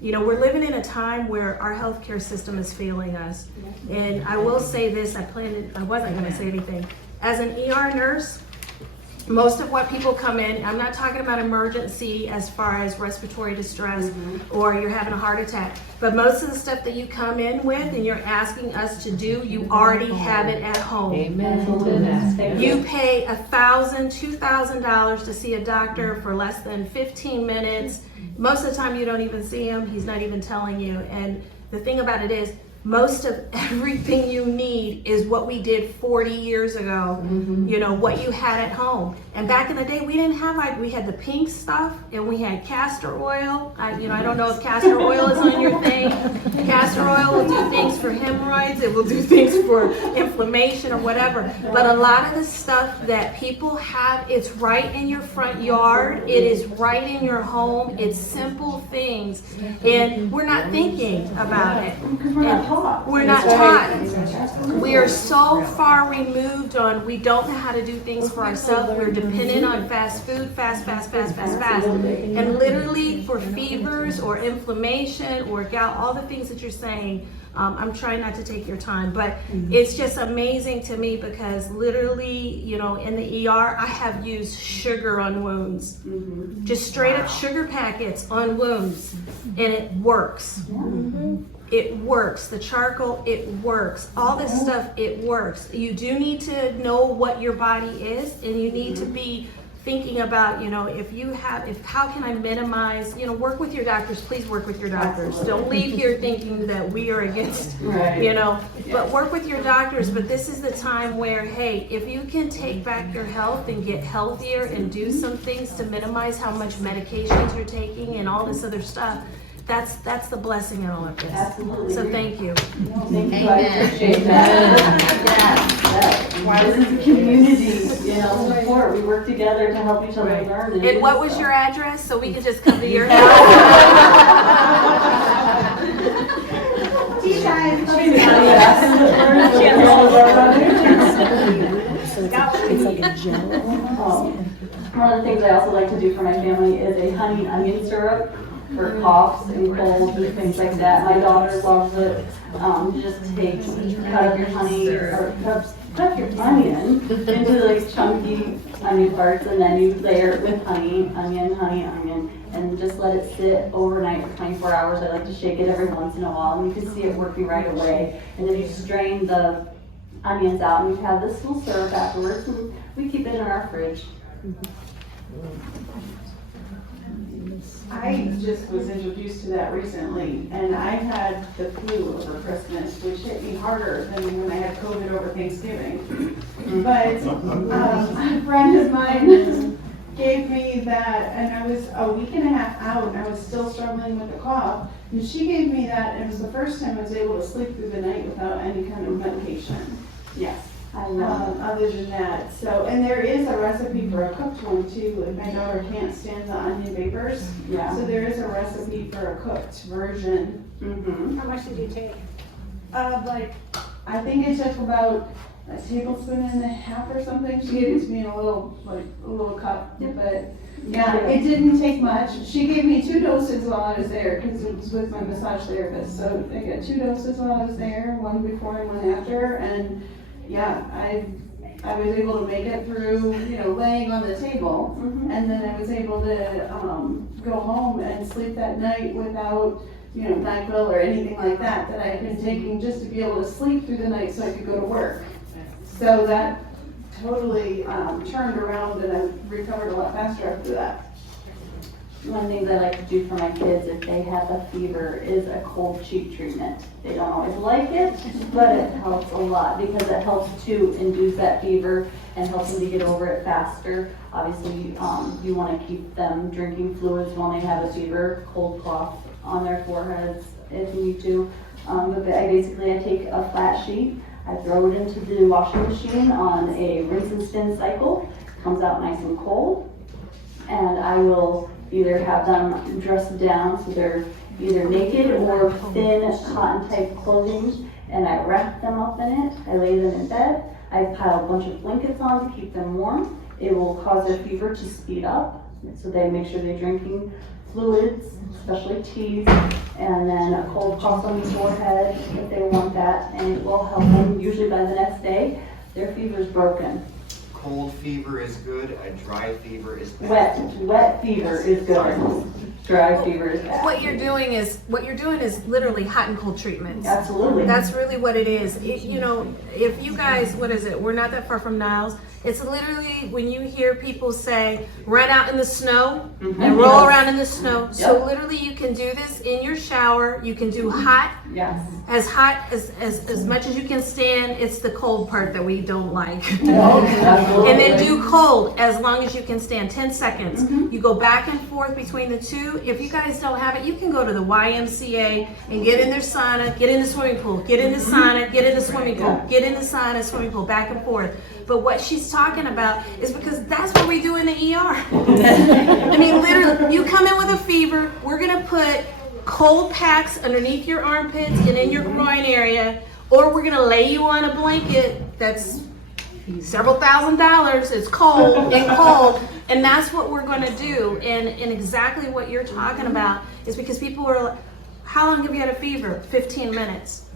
You know, we're living in a time where our healthcare system is failing us. And I will say this, I wasn't going to say anything. As an ER nurse, most of what people come in, I'm not talking about emergency as far as respiratory distress or you're having a heart attack, but most of the stuff that you come in with and you're asking us to do, you already have it at home. Amen to that. You pay $1,000, $2,000 to see a doctor for less than 15 minutes. Most of the time you don't even see him, he's not even telling you. And the thing about it is, most of everything you need is what we did 40 years ago, you know, what you had at home. And back in the day, we didn't have, like, we had the pink stuff and we had castor oil. I don't know if castor oil is on your thing. Castor oil will do things for hemorrhoids, it will do things for inflammation or whatever. But a lot of the stuff that people have, it's right in your front yard, it is right in your home, it's simple things. And we're not thinking about it. We're not taught. We are so far removed on, we don't know how to do things for ourselves. We're dependent on fast food, fast. And literally for fevers or inflammation or gout, all the things that you're saying, I'm trying not to take your time, but it's just amazing to me because literally, you know, in the ER, I have used sugar on wounds. Just straight up sugar packets on wounds, and it works. It works. The charcoal, it works. All this stuff, it works. You do need to know what your body is, and you need to be thinking about, you know, how can I minimize, you know, work with your doctors. Please work with your doctors. Don't leave here thinking that we are against, you know, but work with your doctors. But this is the time where, hey, if you can take back your health and get healthier and do some things to minimize how much medications you're taking and all this other stuff, that's the blessing in all of this. Absolutely. So thank you. Thank you, I appreciate that. This is a community, you know, support. We work together to help each other learn. And what was your address so we could just come to your house? Tea time. It's like a gel. One of the things I also like to do for my family is a honey onion syrup for coughs and colds and things like that. My daughter loves it. Just cut up your honey or cut your onion into like chunky onion parts, and then you layer it with onion, and just let it sit overnight for 24 hours. I like to shake it every once in a while, and you can see it working right away. And then you strain the onions out, and you have this little syrup afterwards, and we keep it in our fridge. I just was introduced to that recently, and I had the flu over Christmas, which hit me harder than when I had COVID over Thanksgiving. But a friend of mine gave me that, and I was a week and a half out, and I was still struggling with the cough. And she gave me that, and it was the first time I was able to sleep through the night without any kind of medication. Yes, I know. Other than that, so, and there is a recipe for a cooked one too, and my daughter can't stand the onion vapors. Yeah. So there is a recipe for a cooked version. How much did you take? I think it took about a tablespoon and a half or something. She gave it to me in a little cup, but yeah, it didn't take much. She gave me 2 doses while I was there, because it was with my massage therapist. So I got 2 doses while I was there, one before and one after, and yeah, I was able to make it through, you know, laying on the table, and then I was able to go home and sleep that night without, you know, NyQuil or anything like that I had been taking just to be able to sleep through the night so I could go to work. So that totally turned around, and I recovered a lot faster after that. one of the things I like to do for my kids if they have a fever is a cold cheek treatment. They don't always like it, but it helps a lot because it helps to induce that fever and helps them to get over it faster. Obviously, you want to keep them drinking fluids when they have a fever, cold cloth on their foreheads if you need to. But I take a flat sheet, I throw it into the washing machine on a rinse and spin cycle, comes out nice and cold, and I will either have them dressed down so they're either naked or thin cotton type clothing, and I wrap them up in it, I lay them in bed, I pile a bunch of blankets on to keep them warm. It will cause their fever to speed up, so they make sure they're drinking fluids, especially teas, and then a cold pulse on the forehead if they want that, and it will help them. Usually by the next day, their fever's broken. Cold fever is good, a dry fever is bad. Wet fever is good. Dry fever is bad. What you're doing is literally hot and cold treatments. Absolutely. That's really what it is. You know, if you guys, what is it? We're not that far from Niles. It's literally when you hear people say, run out in the snow and roll around in the snow. So literally you can do this in your shower. You can do hot, as much as you can stand. It's the cold part that we don't like. And then do cold as long as you can stand, 10 seconds. You go back and forth between the two. If you guys don't have it, you can go to the YMCA and get in their sauna, get in the swimming pool, get in the sauna, get in the swimming pool, get in the sauna, swimming pool, back and forth. But what she's talking about is because that's what we do in the ER. I mean, literally, you come in with a fever, we're gonna put cold packs underneath your armpits and in your groin area, or we're gonna lay you on a blanket that's several $1,000s, it's cold, and that's what we're gonna do. And exactly what you're talking about is because people are like, how long have you had a fever? 15 minutes.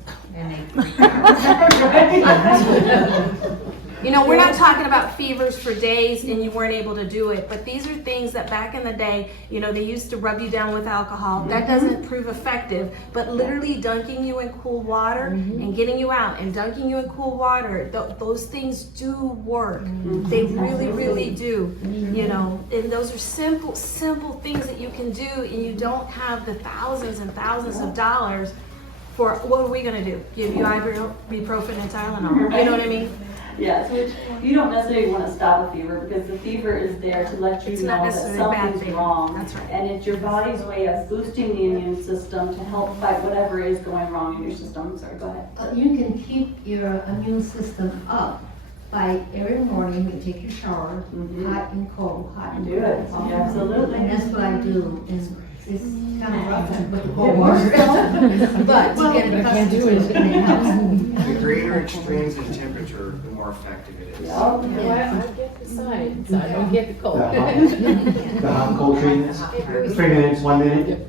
You know, we're not talking about fevers for days and you weren't able to do it, but these are things that back in the day, you know, they used to rub you down with alcohol. That doesn't prove effective, but literally dunking you in cool water and getting you out and dunking you in cool water, those things do work. They really, really do, you know, and those are simple things that you can do, and you don't have the thousands and thousands of dollars for, what are we gonna do? Give you ibuprofen and Tylenol, you know what I mean? Yes, which you don't necessarily want to stop a fever because the fever is there to let you know that something's wrong. That's right. And it's your body's way of boosting the immune system to help fight whatever is going wrong in your system. Sorry, go ahead. You can keep your immune system up by every morning you take your shower, hot and cold, hot and cold. Do it, absolutely. And that's what I do. It's kind of rough to put the cold water but to get it accustomed. The greater extremes in temperature, the more effective it is. I get the science, I don't get the cold. The hot and cold treatments, 3 minutes, 1 minute.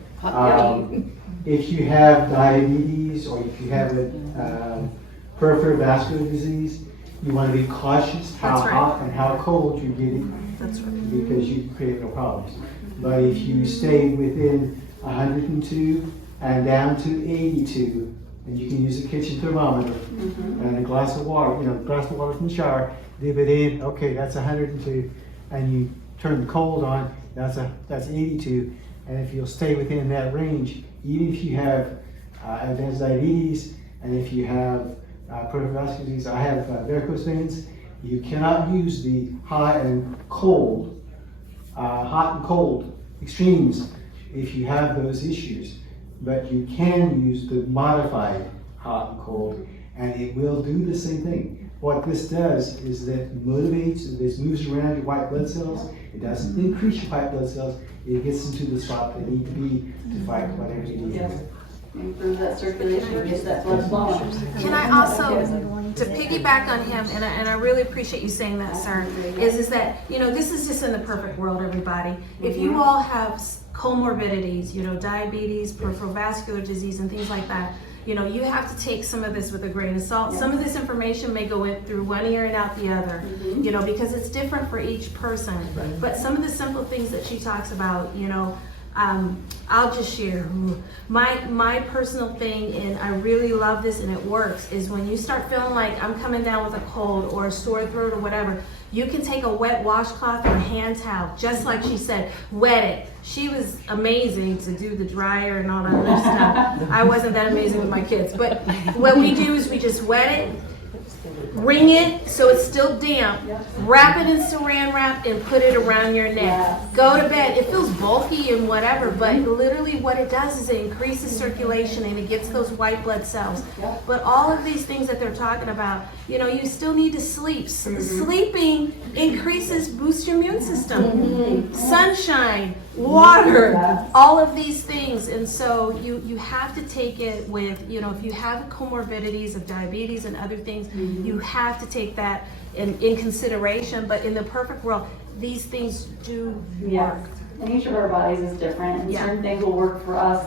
If you have diabetes or if you have a peripheral vascular disease, you want to be cautious how hot and how cold you get it. That's right. Because you create no problems. But if you stay within 102 and down to 82, and you can use a kitchen thermometer and a glass of water, glass of water from the shower, dip it in, okay, that's 102, and you turn the cold on, that's 82, and if you'll stay within that range, even if you have advanced diabetes, and if you have peripheral vascular disease, I have varicose veins, you cannot use the hot and cold extremes if you have those issues, but you can use the modified hot and cold, and it will do the same thing. What this does is that this moves around your white blood cells. It doesn't increase your white blood cells. It gets into the spot they need to be to fight whatever you need. Improve that circulation, get that blood flowing. Can I also, to piggyback on him, and I really appreciate you saying that, sir, is that, you know, this is just in the perfect world, everybody. If you all have comorbidities, you know, diabetes, peripheral vascular disease, and things like that, you know, you have to take some of this with a grain of salt. Some of this information may go in through one ear and out the other, you know, because it's different for each person. But some of the simple things that she talks about, you know, I'll just share. My personal thing, and I really love this and it works, is when you start feeling like I'm coming down with a cold or a sore throat or whatever, you can take a wet washcloth or a hand towel, just like she said, wet it. She was amazing to do the dryer and all that other stuff. I wasn't that amazing with my kids, but what we do is we just wet it, wring it so it's still damp, wrap it in saran wrap and put it around your neck. Go to bed. It feels bulky and whatever, but literally what it does is it increases circulation and it gets those white blood cells. But all of these things that they're talking about, you know, you still need to sleep. Sleeping boosts your immune system. Sunshine, water, all of these things. And so you have to take it with, you know, if you have comorbidities of diabetes and other things, you have to take that in consideration. But in the perfect world, these things do work. And each of our bodies is different, and certain things will work for us,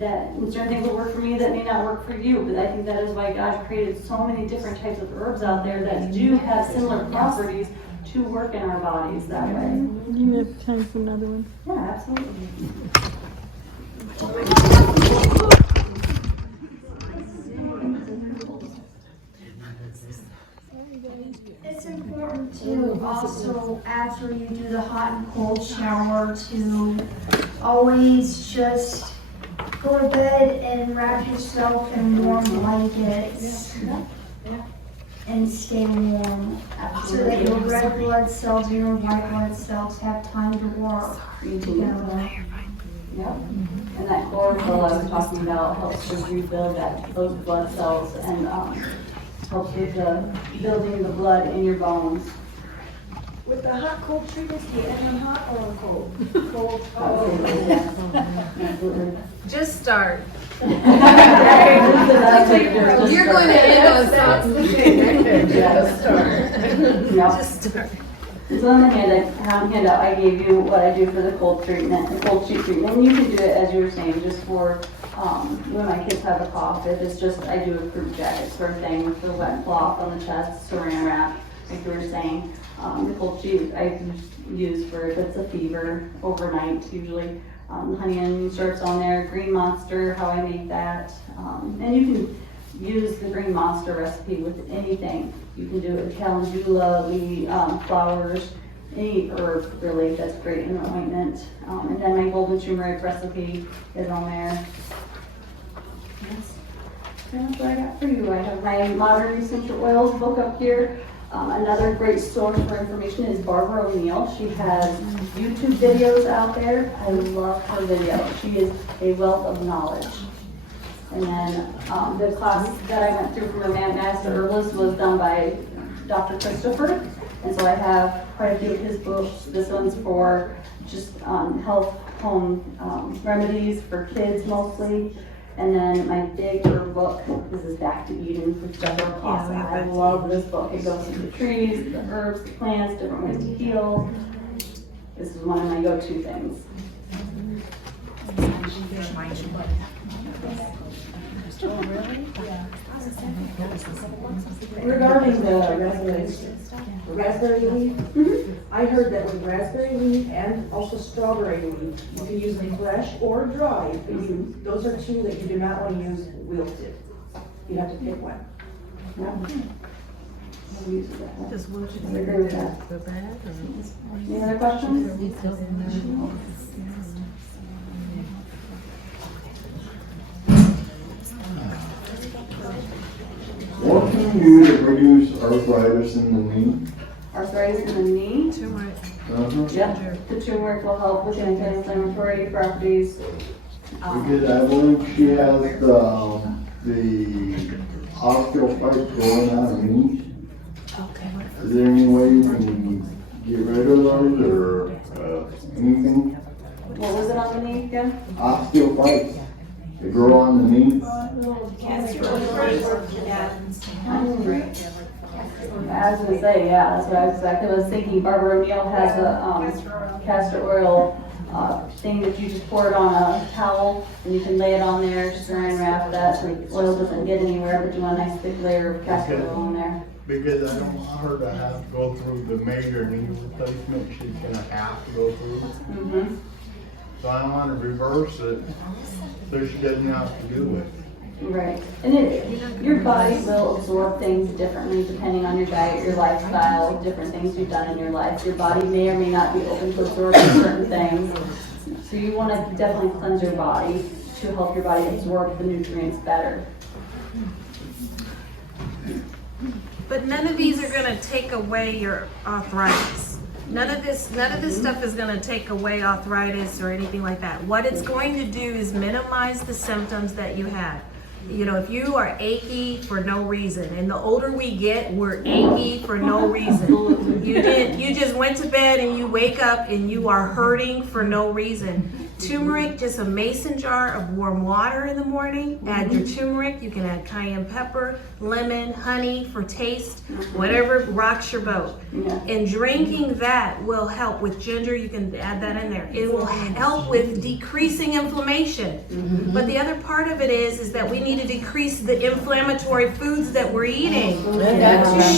and certain things will work for me that may not work for you. But I think that is why God created so many different types of herbs out there that do have similar properties to work in our bodies that way. You have time for another one? Yeah, absolutely. It's important to also, after you do the hot and cold shower, to always just go to bed and wrap yourself in warm blankets and stay warm so that your red blood cells and your white blood cells have time to work together. Yep. And that chlorophyll I was talking about helps to rebuild those blood cells and helps with building the blood in your bones. With the hot cold treatment, do you end on hot or cold? Cold. Absolutely. Just start. You're going to end on something. Just start. Just start. So on the handout, I gave you what I do for the cold treatment, the cold sheet treatment. And you can do it, as you were saying, just for when my kids have a cough. If it's just, I do a fruit jacket sort of thing with the wet cloth on the chest, saran wrap, like you were saying. The cold sheet I use for if it's a fever overnight, usually. Honey and onion syrups on there, green monster, how I make that. And you can use the green monster recipe with anything. You can do it with calendula, flowers, any herb really that's great in an ointment. And then my golden turmeric recipe is on there. That's pretty much what I got for you. I have my modern essential oils book up here. Another great source for information is Barbara O'Neill. She has YouTube videos out there. I love her videos. She is a wealth of knowledge. And then the class that I went through from a Master Herbalist was done by Dr. Christopher. And so I have quite a few of his books. This one's for just health home remedies for kids mostly. And then my big herb book, this is Back to Eden with Deborah Posse. I love this book. It goes into the trees, the herbs, the plants, different ways to heal. This is one of my go-to things. Regarding the raspberry leaf, I heard that with raspberry leaf and also strawberry leaf, you can use them fresh or dry. Those are two that you do not want to use wilted. You have to pick one. Just what you I agree with that. the bad or? Any other questions? What can you do to reduce arthritis in the knee? Arthritis in the knee. Turmeric. Yep, the turmeric will help with anti-inflammatory properties. Because I believe she has the osteophyte growing on her knee. Okay. Is there any way you can get rid of those or anything? What was it on the knee again? Osteophytes, they grow on the knee. I was gonna say, yeah, that's what I was exactly. I was thinking Barbara O'Neill has a castor oil thing that you just pour it on a towel and you can lay it on there, just saran wrap that so the oil doesn't get anywhere, but you want a nice thick layer of castor oil on there. Because I don't want her to have to go through the major knee replacement she's gonna have to go through. So I want to reverse it so she doesn't have to do it. Right, and your body will absorb things differently depending on your diet, your lifestyle, different things you've done in your life. Your body may or may not be open to absorbing certain things. So you want to definitely cleanse your body to help your body absorb the nutrients better. But none of these are gonna take away your arthritis. None of this stuff is gonna take away arthritis or anything like that. What it's going to do is minimize the symptoms that you have. You know, if you are achy for no reason, and the older we get, we're achy for no reason. You just went to bed and you wake up and you are hurting for no reason. Turmeric, just a mason jar of warm water in the morning. Add your turmeric. You can add cayenne pepper, lemon, honey for taste, whatever rocks your boat. And drinking that will help with ginger. You can add that in there. It will help with decreasing inflammation. But the other part of it is that we need to decrease the inflammatory foods that we're eating.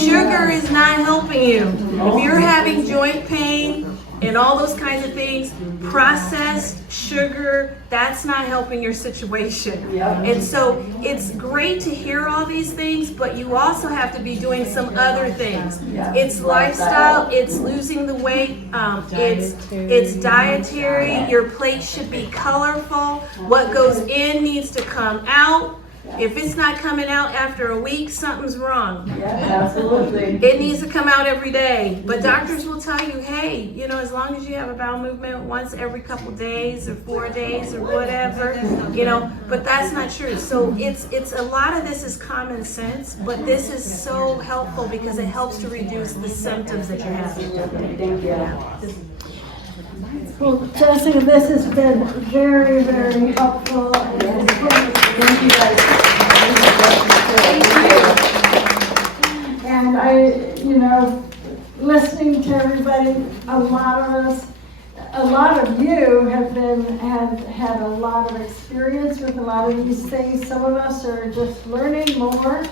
Sugar is not helping you. If you're having joint pain and all those kinds of things, processed sugar, that's not helping your situation. And so it's great to hear all these things, but you also have to be doing some other things. It's lifestyle, it's losing the weight, it's dietary, your plate should be colorful. What goes in needs to come out. If it's not coming out after a week, something's wrong. Yeah, absolutely. It needs to come out every day. But doctors will tell you, hey, you know, as long as you have a bowel movement once every couple days or 4 days or whatever, you know, but that's not true. So it's a lot of this is common sense, but this is so helpful because it helps to reduce the symptoms that you're having. Thank you. Well, Jessica, this has been very, very helpful. Thank you guys. And you know, listening to everybody, a lot of you have had a lot of experience with a lot of these things. Some of us are just learning more,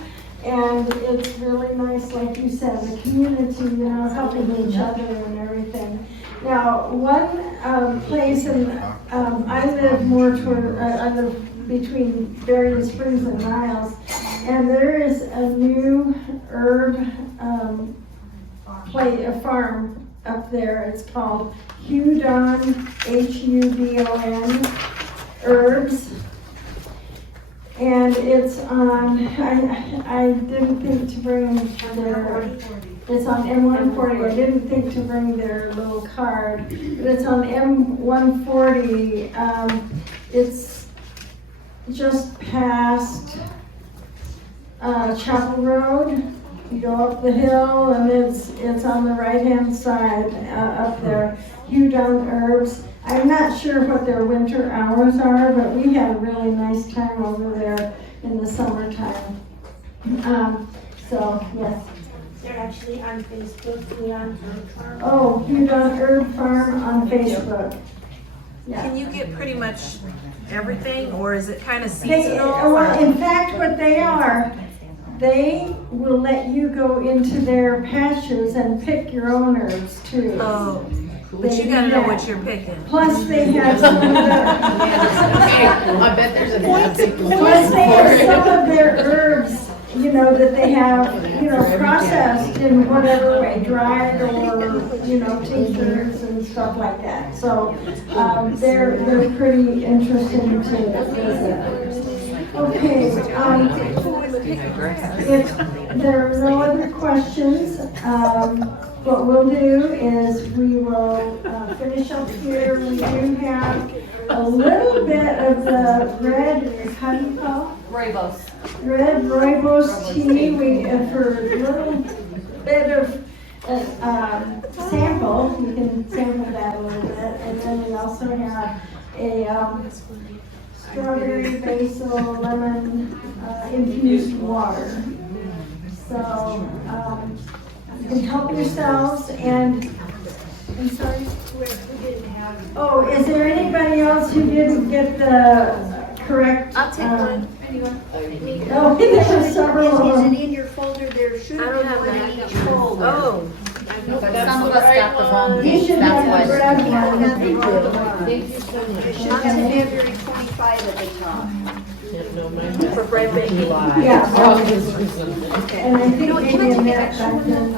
and it's really nice, like you said, the community, you know, helping each other and everything. Now, one place, and I live more toward, I live between Berrien Springs and Niles, and there is a new herb a farm up there. It's called Hudon, Hudon Herbs. And it's on, I didn't think to bring their, it's on M140. I didn't think to bring their little card, but it's on M140. It's just past Chapel Road. You go up the hill and it's on the right-hand side up there. Hudon Herbs. I'm not sure what their winter hours are, but we had a really nice time over there in the summertime. So, yes. They're actually on Facebook, Hudon Herb Farm. Oh, Hudon Herb Farm on Facebook. Yeah. Can you get pretty much everything, or is it kind of They, seasonal? well, in fact, what they are, they will let you go into their patches and pick your own herbs too. Oh, but you gotta know what you're picking. Plus they have some of their, I bet there's a plus they have some of their herbs, you know, that they have, you know, processed in whatever way, dried or, you know, tinctures and stuff like that. So, they're pretty interesting to visit. Okay, if there are no other questions, what we'll do is we will finish up here. We do have a little bit of the red, how do you call it? Rooibos. Red rooibos tea. We, for a little bit of sample, you can sample that a little bit. And then we also have a strawberry, basil, lemon infused water. So you can help yourselves. And I'm sorry. Oh, is there anybody else who didn't get the correct? I'll take one. Oh, there were several of them. Is it in your folder? There should I don't have be one in that. each folder. Oh, I've But some of us got the wrong You date, should have the that's bread what. one. Thank you so much. It should have February 25 at the top. No, mine For bread making. July. Yeah. August or something. And I think maybe in that back then,